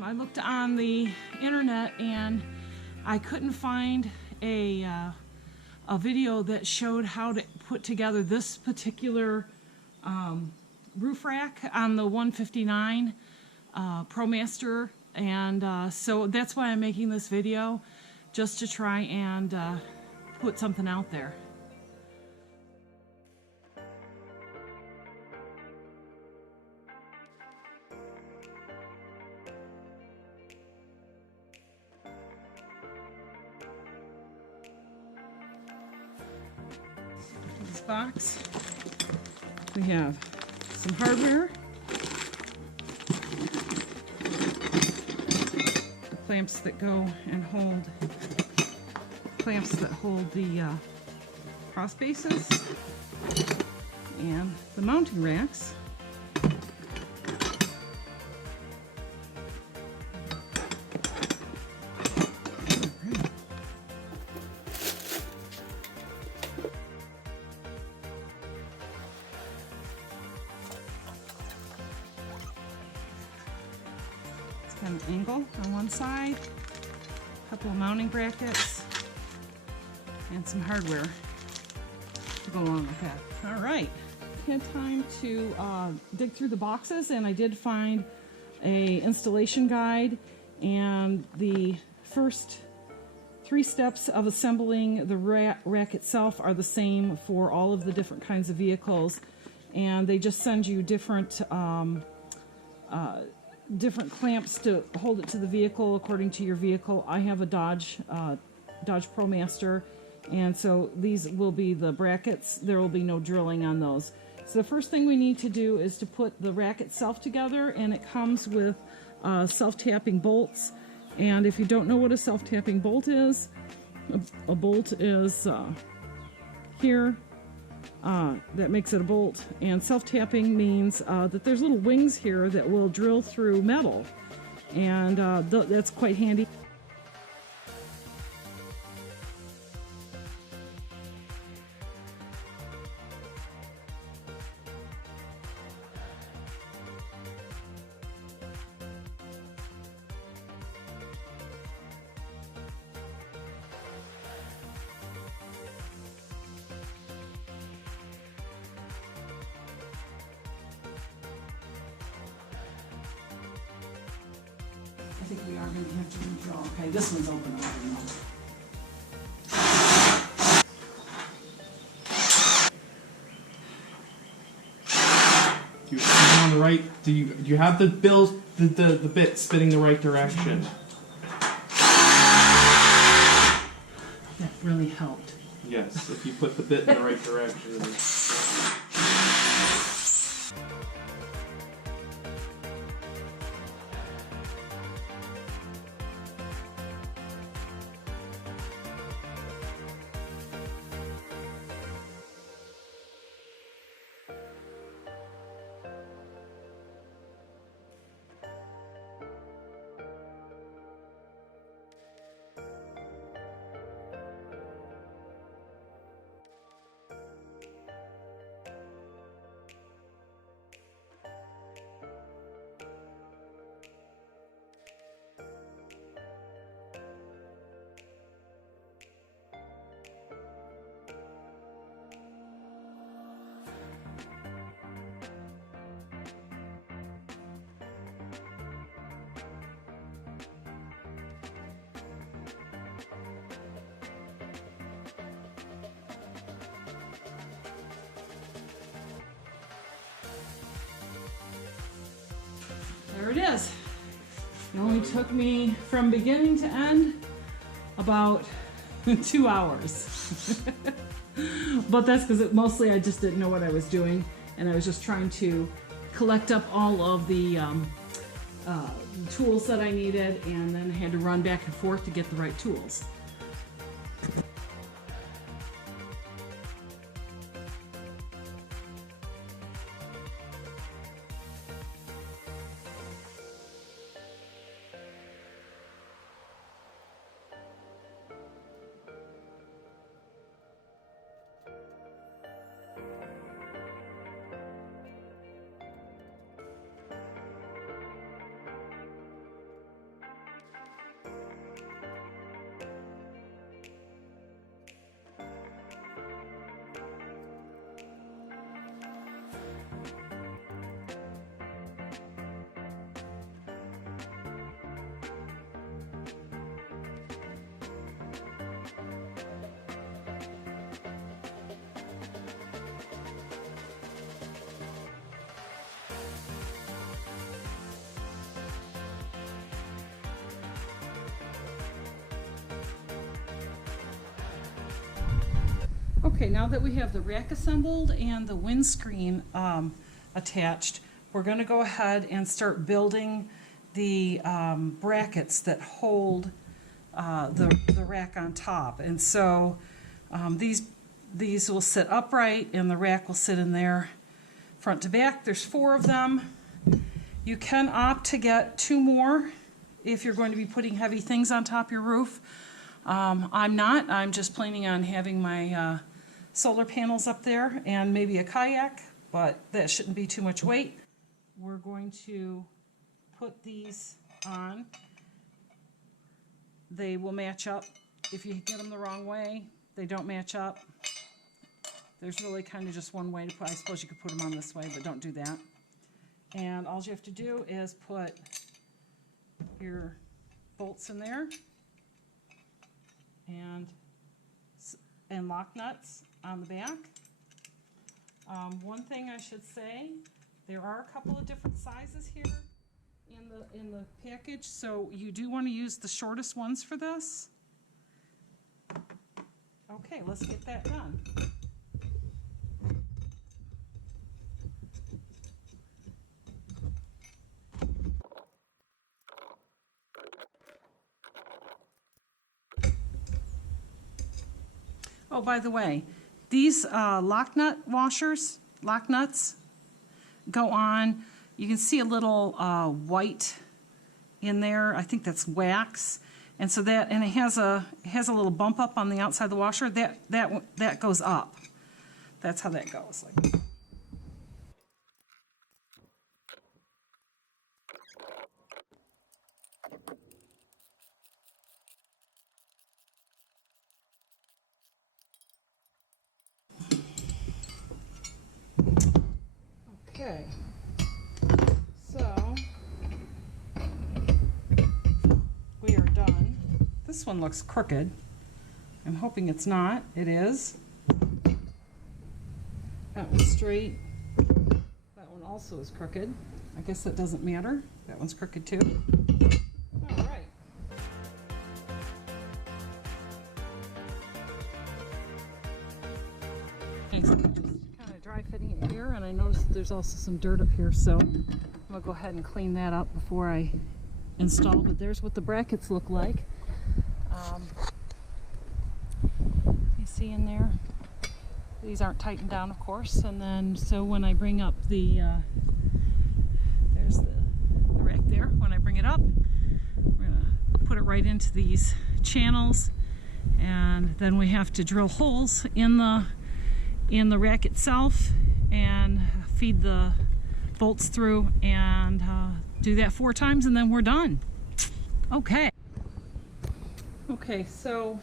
I looked on the internet and I couldn't find a video that showed how to put together this particular roof rack on the 159 ProMaster, and so that's why I'm making this video, just to try and put something out there. This box, we have some hardware, the clamps that go and hold, the cross bases, and the mounting racks. An angle on one side, a couple of mounting brackets, and some hardware to go along with that. All right, had time to dig through the boxes, and I did find a installation guide, and the first 3 steps of assembling the rack itself are the same for all of the different kinds of vehicles, and they just send you different clamps to hold it to the vehicle according to your vehicle. I have a Dodge ProMaster, and so these will be the brackets. There will be no drilling on those. So the first thing we need to do is to put the rack itself together, and it comes with self-tapping bolts. And if you don't know what a self-tapping bolt is, a bolt is here. That makes it a bolt, and self-tapping means that there's little wings here that will drill through metal, and that's quite handy. I think we are going to have to redraw. Okay, this one's open already now. Do you on the right? Do you have the bit spinning the right direction? That really helped. Yes, if you put the bit in the right direction. There it is. It only took me from beginning to end about 2 hours. But that's because mostly I just didn't know what I was doing, and I was just trying to collect up all of the tools that I needed, and then I had to run back and forth to get the right tools. Okay, now that we have the rack assembled and the windscreen attached, we're going to go ahead and start building the brackets that hold the rack on top. And so these will sit upright and the rack will sit in there front to back. There's 4 of them. You can opt to get 2 more if you're going to be putting heavy things on top of your roof. I'm not. I'm just planning on having my solar panels up there and maybe a kayak, but that shouldn't be too much weight. We're going to put these on. They will match up. If you get them the wrong way, they don't match up. There's really kind of just one way to put. I suppose you could put them on this way, but don't do that. And all you have to do is put your bolts in there and lock nuts on the back. One thing I should say, there are a couple of different sizes here in the package, so you do want to use the shortest ones for this. Okay, let's get that done. Oh, by the way, these lock nuts go on. You can see a little white in there. I think that's wax, and so that, and it has a little bump up on the outside of the washer. That goes up. That's how that goes. Like. Okay, so we are done. This one looks crooked. I'm hoping it's not. It is. That one's straight. That one also is crooked. I guess that doesn't matter. That one's crooked too. All right. Thanks. Dry fitting it here, and I noticed there's also some dirt up here, so I'm gonna go ahead and clean that up before I install. But there's what the brackets look like. You see in there, these aren't tightened down, of course, and then so when I bring up the there's the rack there. When I bring it up, we're gonna put it right into these channels, and then we have to drill holes in the rack itself and feed the bolts through, and do that 4 times, and then we're done. Okay. Okay, so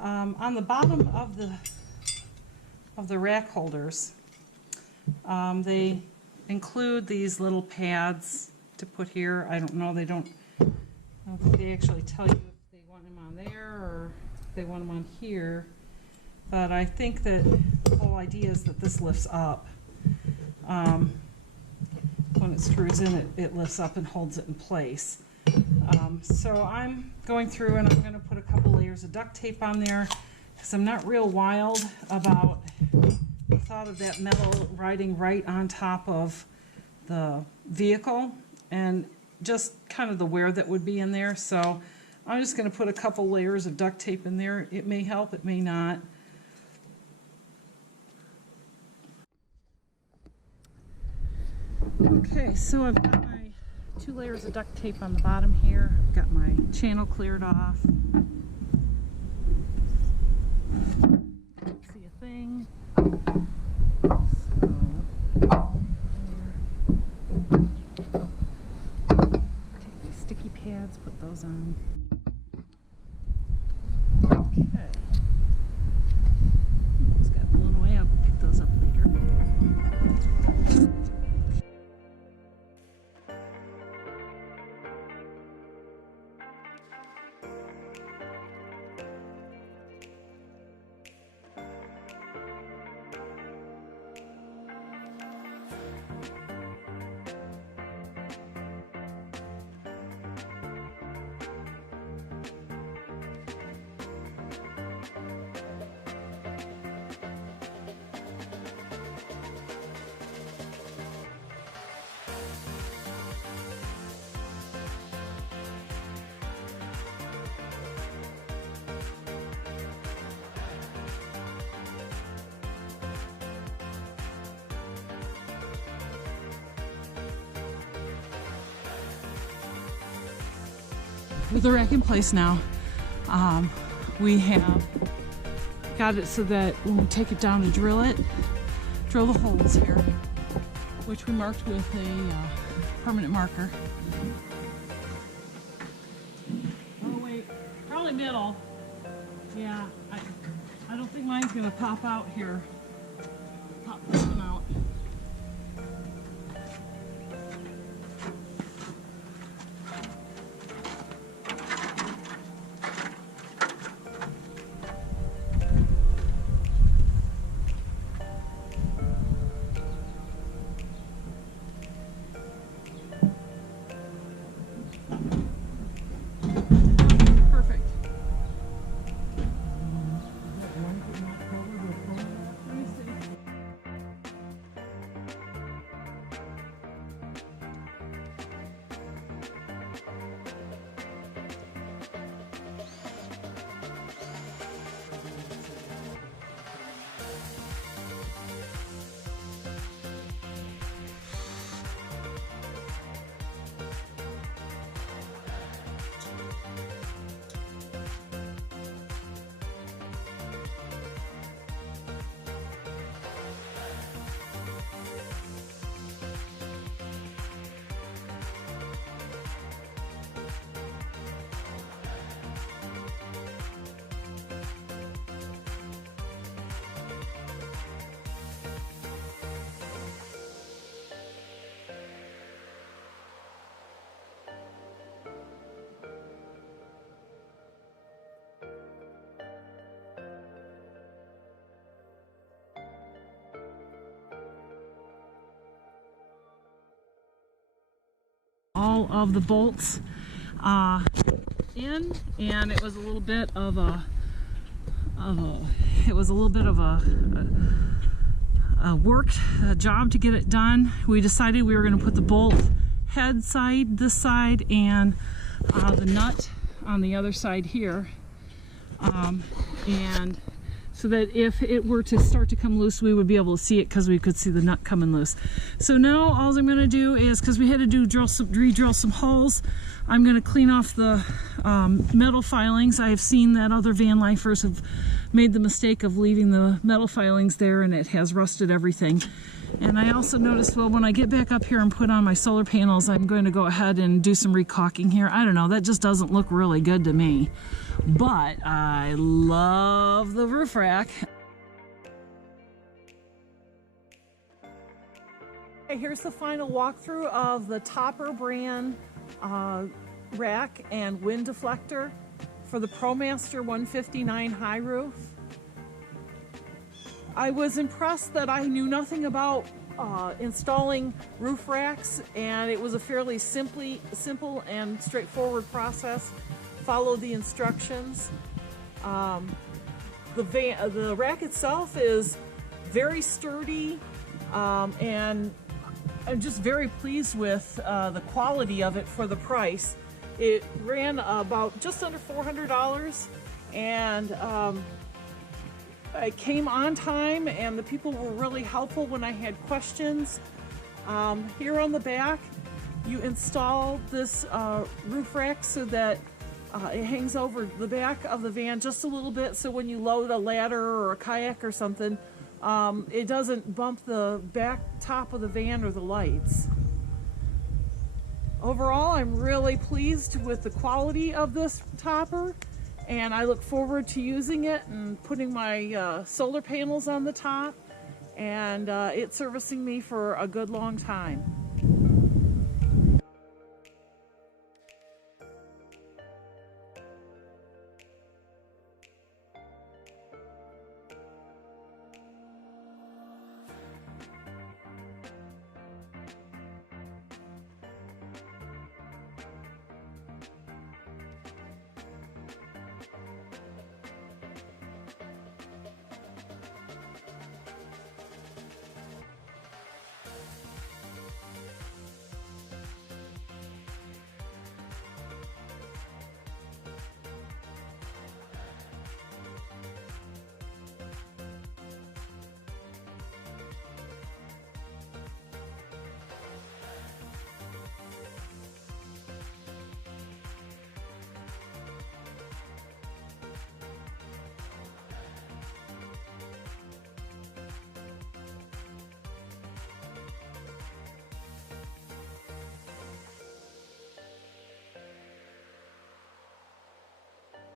on the bottom of the rack holders, they include these little pads to put here. I don't know. I don't think they actually tell you if they want them on there or if they want them on here. But I think that the whole idea is that this lifts up. When it screws in, it lifts up and holds it in place. So I'm going through and I'm going to put a couple layers of duct tape on there because I'm not real wild about the thought of that metal riding right on top of the vehicle and just kind of the wear that would be in there. So I'm just going to put a couple layers of duct tape in there. It may help, it may not. Okay, so I've got my 2 layers of duct tape on the bottom here. I've got my channel cleared off. Don't see a thing. Take these sticky pads, put those on. Okay. Those got blown away. I'll pick those up later. with the rack in place now, we have got it so that when we take it down to drill the holes here, which we marked with a permanent marker. Oh wait, probably middle. Yeah, I don't think mine's gonna pop out here. Pop this one out. Perfect. Let me see. All of the bolts in, and it was a little bit of a work job to get it done. We decided we were going to put the bolt head side this side and the nut on the other side here, and so that if it were to start to come loose, we would be able to see it because we could see the nut coming loose. So now all I'm going to do is, because we had to re-drill some holes, I'm going to clean off the metal filings. I have seen that other van lifers have made the mistake of leaving the metal filings there, and it has rusted everything. And I also noticed, well, when I get back up here and put on my solar panels, I'm going to go ahead and do some recaulking here. I don't know, that just doesn't look really good to me. But I love the roof rack. Okay, here's the final walkthrough of the Topper brand rack and wind deflector for the Promaster 159 high roof. I was impressed that I knew nothing about installing roof racks, and it was a fairly simple and straightforward process. Follow the instructions. The rack itself is very sturdy, and I'm just very pleased with the quality of it for the price. It ran about just under $400, and it came on time, and the people were really helpful when I had questions. Here on the back, you install this roof rack so that it hangs over the back of the van just a little bit, so when you load a ladder or a kayak or something, it doesn't bump the back top of the van or the lights. Overall, I'm really pleased with the quality of this topper, and I look forward to using it and putting my solar panels on the top, and it servicing me for a good long time.